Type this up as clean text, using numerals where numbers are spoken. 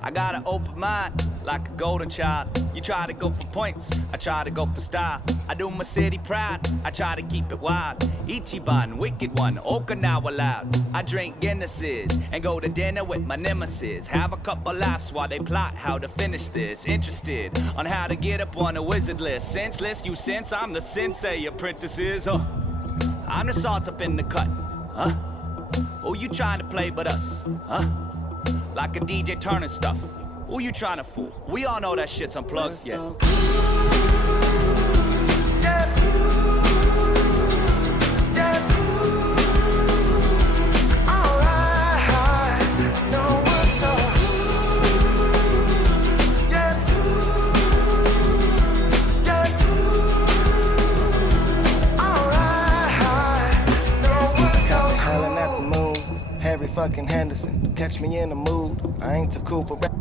I got an open mind, like a golden child. You try to go for points, I try to go for style. I do my city proud, I try to keep it wild. Ichiban, wicked one, Okinawa loud. I drink Guinnesses and go to dinner with my nemesis. Have a couple laughs while they plot how to finish this. Interested on how to get up on a wizard list. Senseless, you sense I'm the sensei apprentices. I'm the salt up in the cut, huh? Who you trying to play but us, huh? Like a DJ turning stuff. Who you trying to fool? We all know that shit's unplugged, yeah. Fucking Henderson, catch me in the mood. I ain't too cool for rap.